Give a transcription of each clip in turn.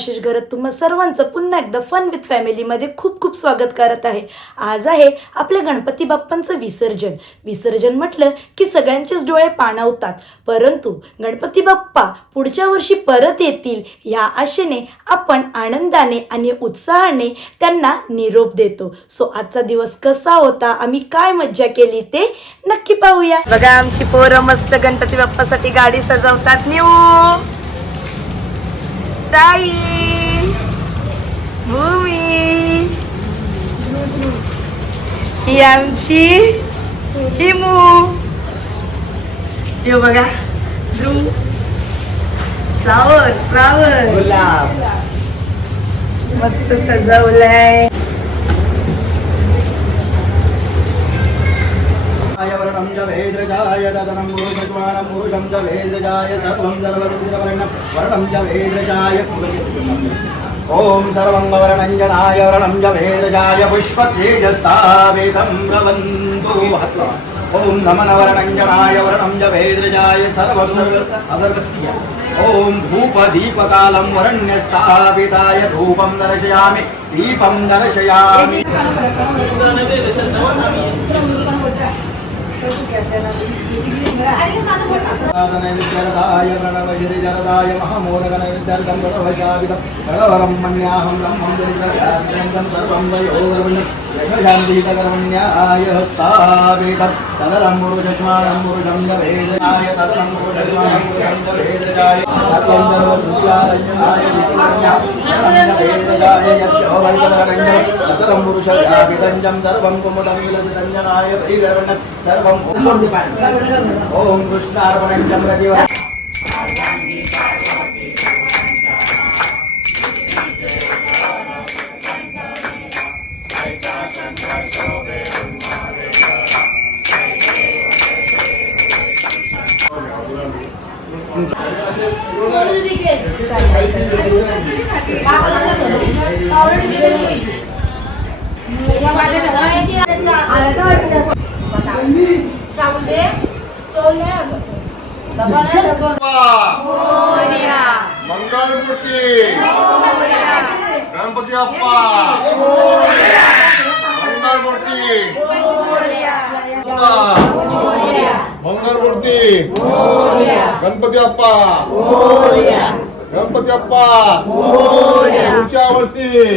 आशिष घरत तुम्हा सर्वांचं पुन्हा एकदा फन विथ फॅमिलीमध्ये खूप खूप स्वागत करत आहे. आज आहे आपल्या गणपती बाप्पांचं विसर्जन. विसर्जन म्हटलं की सगळ्यांचेच डोळे पाणावतात. परंतु गणपती बाप्पा पुढच्या वर्षी परत येतील या आशेने आपण आनंदाने आणि उत्साहाने त्यांना निरोप देतो. सो आजचा दिवस कसा होता आम्ही काय मज्जा केली ते नक्की पाहूया. बघा आमची पोरं मस्त गणपती बाप्पासाठी गाडी सजवतात. न्यू साई भूमी. ही आमची हिमू. यो बघा. ध्रुव फ्लावर गुलाब. मस्त सजवलंय. सर्वं च वेदृजाय ददनं पुरुषज्वानं पुरुषं च वेदृजाय सर्वं सर्वरुद्रवर्णं वर्णं च वेदृजाय ॐ सर्वं वर्णञ्जनाय वर्णं च वेद्रजाय पुष्पतेजस्तावेदं भवन्तु हत्वा ॐ नमनवर्णञ्जनाय वर्णं च वेदृजाय सर्वं सर्व ॐ धूपदीपकालं वरण्यस्थापिताय धूपं दर्शयामि दीपं दर्शयामि। ശരദായ പ്രണവഗിരി ജലദായ മഹാമോദകനവിദ്യാർഗന്ധർവശാപിതം കടവരം മണ്യാഹം ബ്രഹ്മം ദരിദ്രം സർവം വയോധർമ്മിണം യശാന്തീതകർമ്മ്യായ സ്ഥാപിതം തദലം പുരുഷമാണം പുരുഷം വേദനായ തദലം പുരുഷമാണം പുരുഷം വേദനായ സർവം സർവസൂയാരഞ്ജനായ വേദനായ യജ്ഞോ വൈകരണ്യ തദലം പുരുഷ വ്യാപിതഞ്ജം സർവം കുമുടം വിലതിരഞ്ജനായ വൈകരണ്യം സർവം ഓം കൃഷ്ണാർപ്പണഞ്ജം പ്രതിവ मंगळमूर्ती गणपती बाप्पा मंगळमूर्ती मंगळमूर्ती गणपती बाप्पा गणपती बाप्पा पुढच्या वर्षी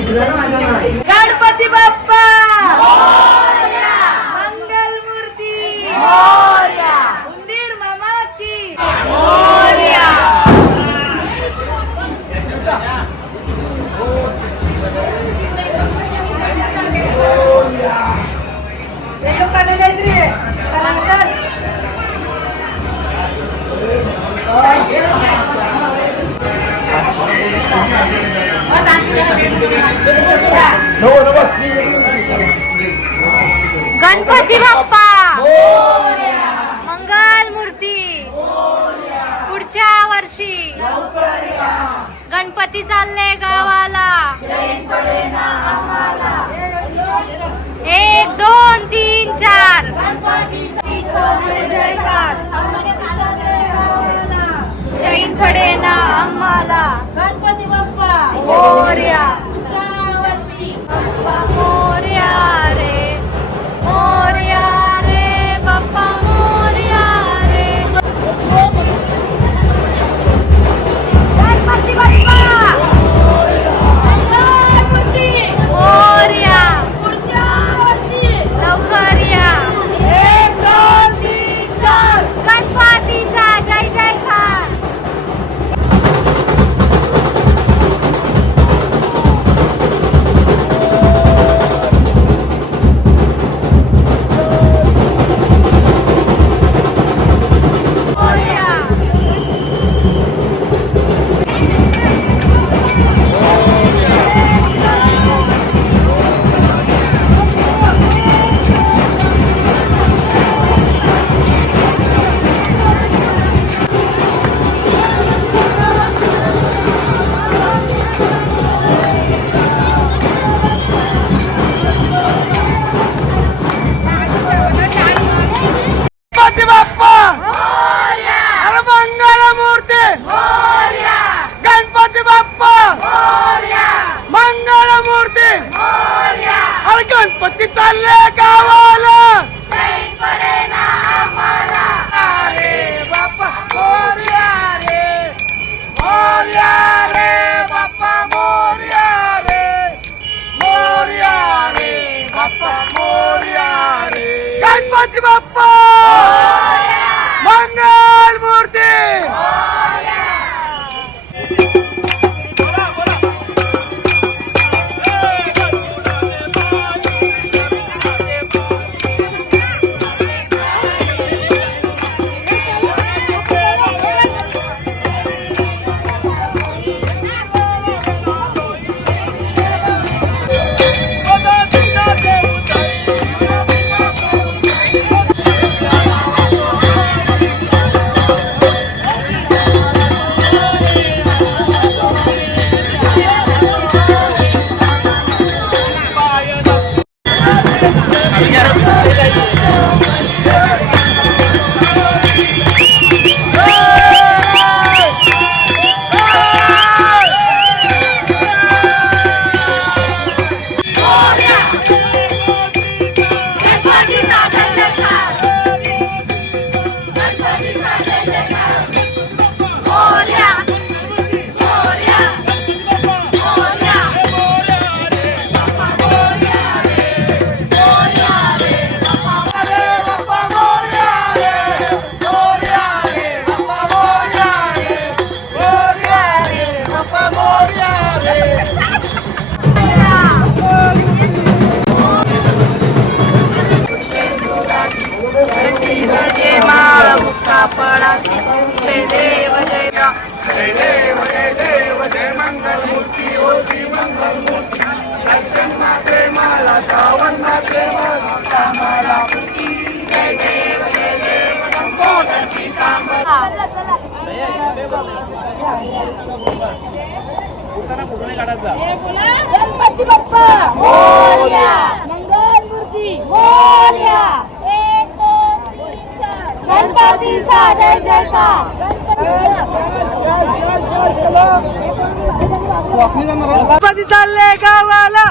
गणपती आम्हाला गणपती बाप्पा. मोर्या. गणपती बाप्पा गणपती बाप्पा मोरया मंगल मूर्ती मोरया एक दोन तीन चार गणपतीचा जय जयकार गणपती चालले गावाला.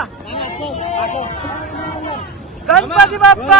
गणपती बाप्पा.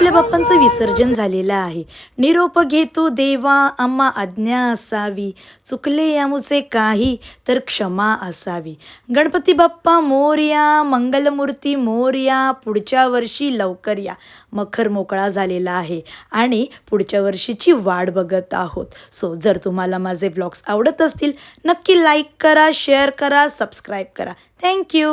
आपल्या बाप्पांचं विसर्जन झालेलं आहे. निरोप घेतो देवा आम्हा आज्ञा असावी. चुकले यामुचे काही तर क्षमा असावी. गणपती बाप्पा मोरया मंगलमूर्ती मोरया पुढच्या वर्षी लवकर या. मखर मोकळा झालेला आहे. आणि पुढच्या वर्षीची वाट बघत आहोत. सो जर तुम्हाला माझे ब्लॉग्स आवडत असतील नक्की लाईक करा शेअर करा सबस्क्राईब करा. थँक्यू